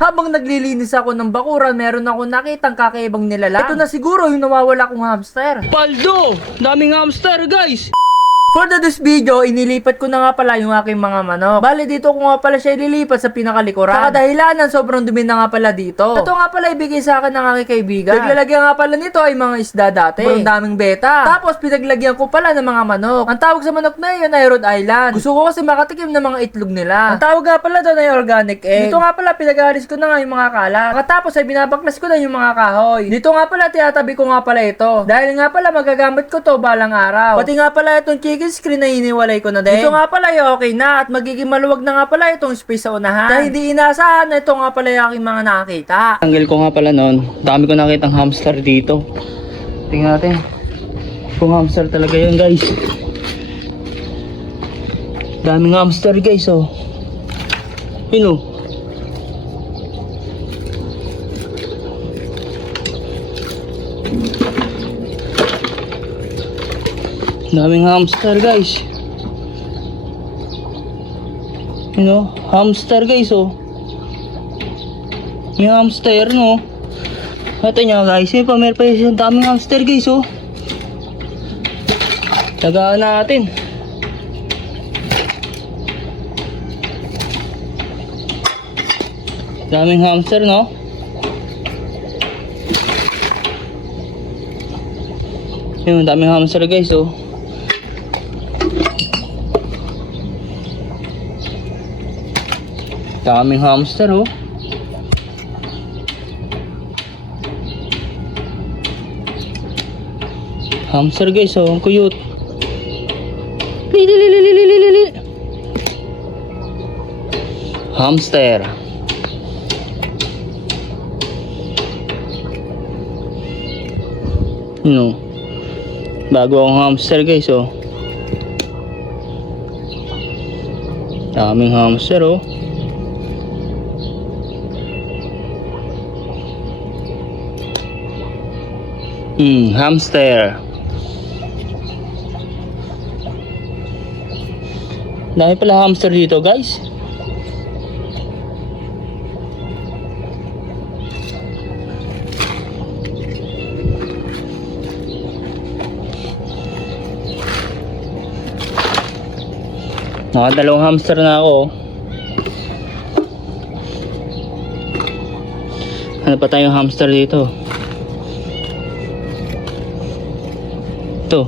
Habang naglilinis ako ng bakuran, meron ako nakitang kakaibang nilalang. Ito na siguro yung nawawala kong hamster. Paldo! Daming hamster, guys! For this video, inilipat ko na nga pala yung aking mga manok. Bale, dito ko nga pala siya ililipat sa pinakalikuran. Sa kadahilanan, sobrang dumi na nga pala dito. Ito nga pala ibigay sa akin ng aking kaibigan. Pinaglalagyan nga pala nito ay mga isda dati. Sobrang daming beta. Tapos, pinaglagyan ko pala ng mga manok. Ang tawag sa manok na yun ay Rhode Island. Gusto ko kasi makatikim ng mga itlog nila. Ang tawag nga pala doon ay organic egg. Dito nga pala, pinag-aalis ko na nga yung mga kalat. Pagkatapos ay binabaklas ko na yung mga kahoy. Dito nga pala, tinatabi ko nga pala ito. Dahil nga pala, magagamit ko to balang araw. Pati nga pala itong chicken screen na hiniwalay ko na din. Dito nga pala yung okay na at magiging maluwag na nga pala itong space sa unahan. Dahil hindi inaasahan na ito nga pala yung aking mga nakakita. Tanggal ko nga pala noon. Dami ko nakitang hamster dito. Tingnan natin. Kung hamster talaga yun, guys. Daming hamster, guys, oh. Yun, oh. Daming hamster, guys. You know, hamster, guys, oh. May hamster, no. Ito nyo, guys. May pamer pa yun. Daming hamster, guys, oh. Tagaan natin. Daming hamster, no. Yun, daming hamster, guys, oh. Daming hamster, oh. Hamster, guys, oh. Ang cute. Lili. Hamster. No. Bago akong hamster, guys, oh. Daming hamster, oh. Hamster. Dami pala hamster dito, guys. Nakadalawang hamster na ako. Ano pa tayong hamster dito? Ito.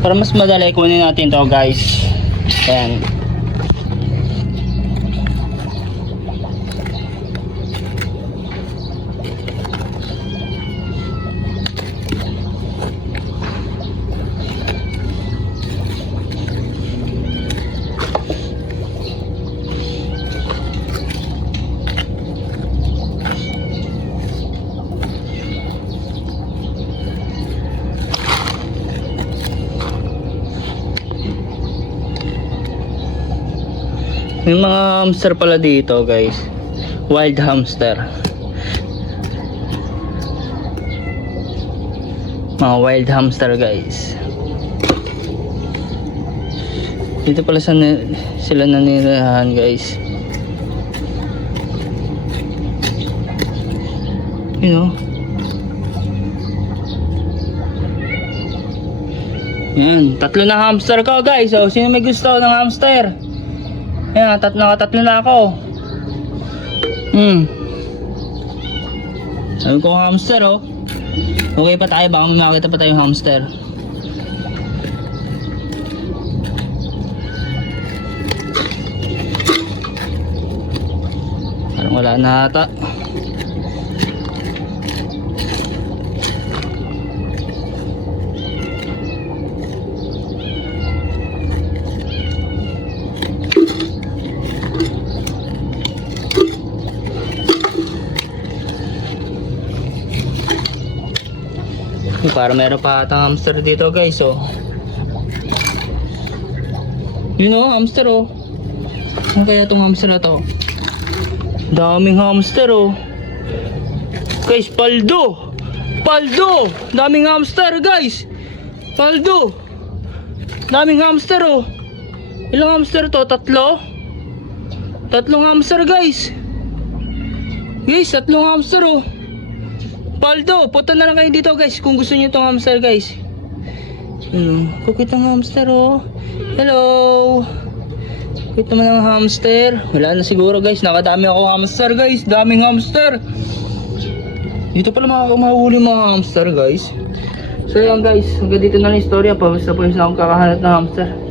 Para mas madali, kunin natin to, guys. Ayan. May mga hamster pala dito, guys. Wild hamster. Mga wild hamster, guys. Dito pala sila nanirahan, guys. You know. Yan, tatlo na hamster ko, guys. So, sino may gusto ng hamster? Ayan, tatlo na ako. Sabi ko hamster, oh. Okay pa tayo, baka makita pa tayong hamster. Parang wala na ata. Para meron pa atang hamster dito, guys, oh. Yun, oh, hamster, oh. Ano kaya itong hamster na to? Daming hamster, oh. Guys, paldo! Paldo! Daming hamster, guys! Paldo! Daming hamster, oh. Ilang hamster to? Tatlo? Tatlong hamster guys. Guys, tatlong hamster oh. Paldo, punta na lang kayo dito guys kung gusto niyo itong hamster guys. Kukit ng hamster oh. Hello. Kukit naman ng hamster. Wala na siguro guys, nakadami ako hamster guys. Daming hamster. Dito pala makakahuli mga hamster guys. So yan guys, hanggang dito na lang yung istorya. Pabasta po yung akong kakahanap ng hamster.